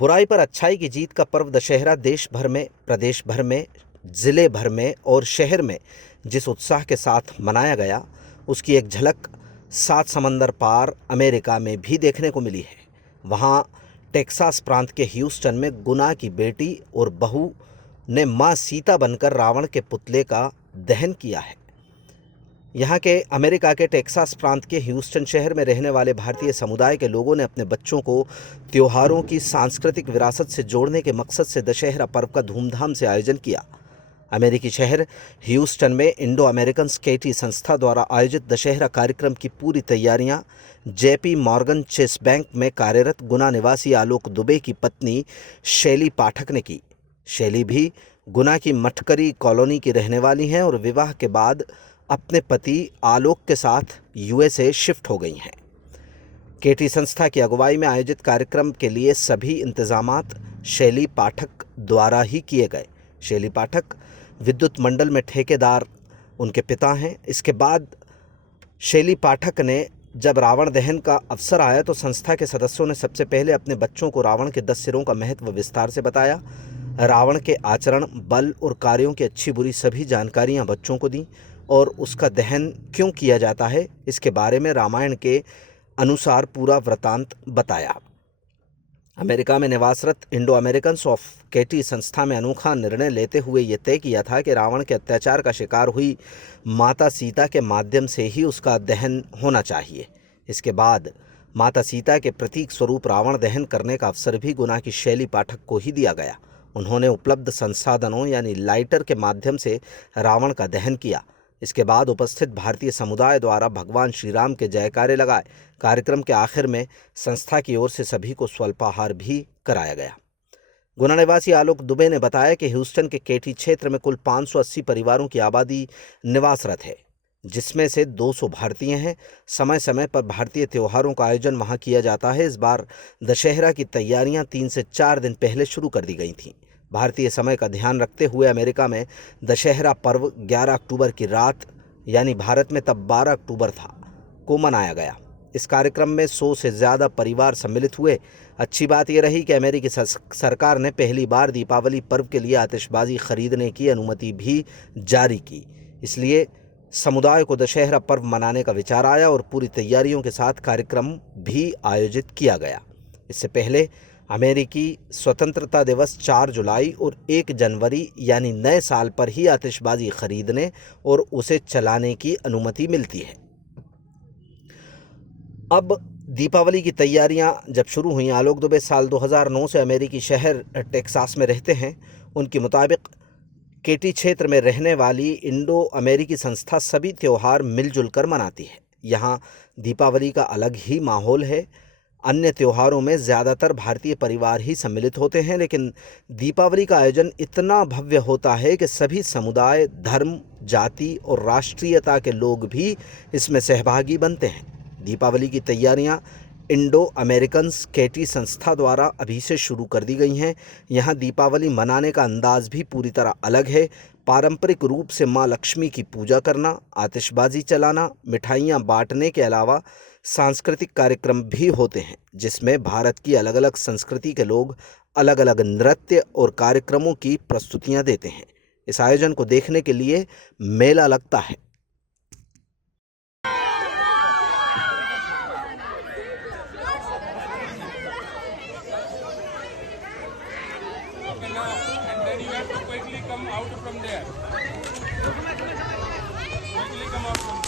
बुराई पर अच्छाई की जीत का पर्व दशहरा देश भर में, प्रदेश भर में, जिले भर में और शहर में जिस उत्साह के साथ मनाया गया, उसकी एक झलक सात समंदर पार अमेरिका में भी देखने को मिली है। वहाँ टेक्सास प्रांत के ह्यूस्टन में गुना की बेटी और बहू ने मां सीता बनकर रावण के पुतले का दहन किया है। यहाँ के अमेरिका के टेक्सास प्रांत के ह्यूस्टन शहर में रहने वाले भारतीय समुदाय के लोगों ने अपने बच्चों को त्योहारों की सांस्कृतिक विरासत से जोड़ने के मकसद से दशहरा पर्व का धूमधाम से आयोजन किया। अमेरिकी शहर ह्यूस्टन में इंडो अमेरिकन स्केटी संस्था द्वारा आयोजित दशहरा कार्यक्रम की पूरी तैयारियां JP मॉर्गन चेस बैंक में कार्यरत गुना निवासी आलोक दुबे की पत्नी शैली पाठक ने की। शैली भी गुना की मटकरी कॉलोनी की रहने वाली हैं और विवाह के बाद अपने पति आलोक के साथ USA शिफ्ट हो गई हैं। केटी संस्था की अगुवाई में आयोजित कार्यक्रम के लिए सभी इंतजामात शैली पाठक द्वारा ही किए गए। शैली पाठक विद्युत मंडल में ठेकेदार उनके पिता हैं। इसके बाद शैली पाठक ने जब रावण दहन का अवसर आया तो संस्था के सदस्यों ने सबसे पहले अपने बच्चों को रावण के 10 सिरों का महत्व विस्तार से बताया। रावण के आचरण, बल और कार्यों की अच्छी बुरी सभी जानकारियां बच्चों को दी और उसका दहन क्यों किया जाता है, इसके बारे में रामायण के अनुसार पूरा वृतांत बताया। अमेरिका में निवासरत इंडो अमेरिकन्स ऑफ केटी संस्था में अनोखा निर्णय लेते हुए ये तय किया था कि रावण के अत्याचार का शिकार हुई माता सीता के माध्यम से ही उसका दहन होना चाहिए। इसके बाद माता सीता के प्रतीक स्वरूप रावण दहन करने का अवसर भी गुना की शैली पाठक को ही दिया गया। उन्होंने उपलब्ध संसाधनों यानी लाइटर के माध्यम से रावण का दहन किया। इसके बाद उपस्थित भारतीय समुदाय द्वारा भगवान श्री राम के जयकारे लगाए। कार्यक्रम के आखिर में संस्था की ओर से सभी को स्वल्पाहार भी कराया गया। गुना निवासी आलोक दुबे ने बताया कि ह्यूस्टन के केटी क्षेत्र में कुल 580 परिवारों की आबादी निवासरत है, जिसमें से 200 भारतीय हैं। समय समय पर भारतीय त्योहारों का आयोजन वहां किया जाता है। इस बार दशहरा की तैयारियां 3 से 4 दिन पहले शुरू कर दी गई थीं। भारतीय समय का ध्यान रखते हुए अमेरिका में दशहरा पर्व 11 अक्टूबर की रात, यानी भारत में तब 12 अक्टूबर था, को मनाया गया। इस कार्यक्रम में 100 से ज़्यादा परिवार सम्मिलित हुए। अच्छी बात यह रही कि अमेरिकी सरकार ने पहली बार दीपावली पर्व के लिए आतिशबाजी खरीदने की अनुमति भी जारी की। इसलिए समुदाय को दशहरा पर्व मनाने का विचार आया और पूरी तैयारियों के साथ कार्यक्रम भी आयोजित किया गया। इससे पहले अमेरिकी स्वतंत्रता दिवस 4 जुलाई और 1 जनवरी यानी नए साल पर ही आतिशबाजी खरीदने और उसे चलाने की अनुमति मिलती है। अब दीपावली की तैयारियां जब शुरू हुई, आलोक दुबे साल 2009 से अमेरिकी शहर टेक्सास में रहते हैं। उनके मुताबिक केटी क्षेत्र में रहने वाली इंडो अमेरिकी संस्था सभी त्यौहार मिलजुल कर मनाती है। यहाँ दीपावली का अलग ही माहौल है। अन्य त्योहारों में ज़्यादातर भारतीय परिवार ही सम्मिलित होते हैं, लेकिन दीपावली का आयोजन इतना भव्य होता है कि सभी समुदाय, धर्म, जाति और राष्ट्रीयता के लोग भी इसमें सहभागी बनते हैं। दीपावली की तैयारियां इंडो अमेरिकन स्केटी संस्था द्वारा अभी से शुरू कर दी गई हैं। यहाँ दीपावली मनाने का अंदाज भी पूरी तरह अलग है। पारंपरिक रूप से माँ लक्ष्मी की पूजा करना, आतिशबाजी चलाना, मिठाइयाँ बांटने के अलावा सांस्कृतिक कार्यक्रम भी होते हैं, जिसमें भारत की अलग अलग संस्कृति के लोग अलग अलग नृत्य और कार्यक्रमों की प्रस्तुतियाँ देते हैं। इस आयोजन को देखने के लिए मेला लगता है। And then you have to quickly come out from there. Quickly come out from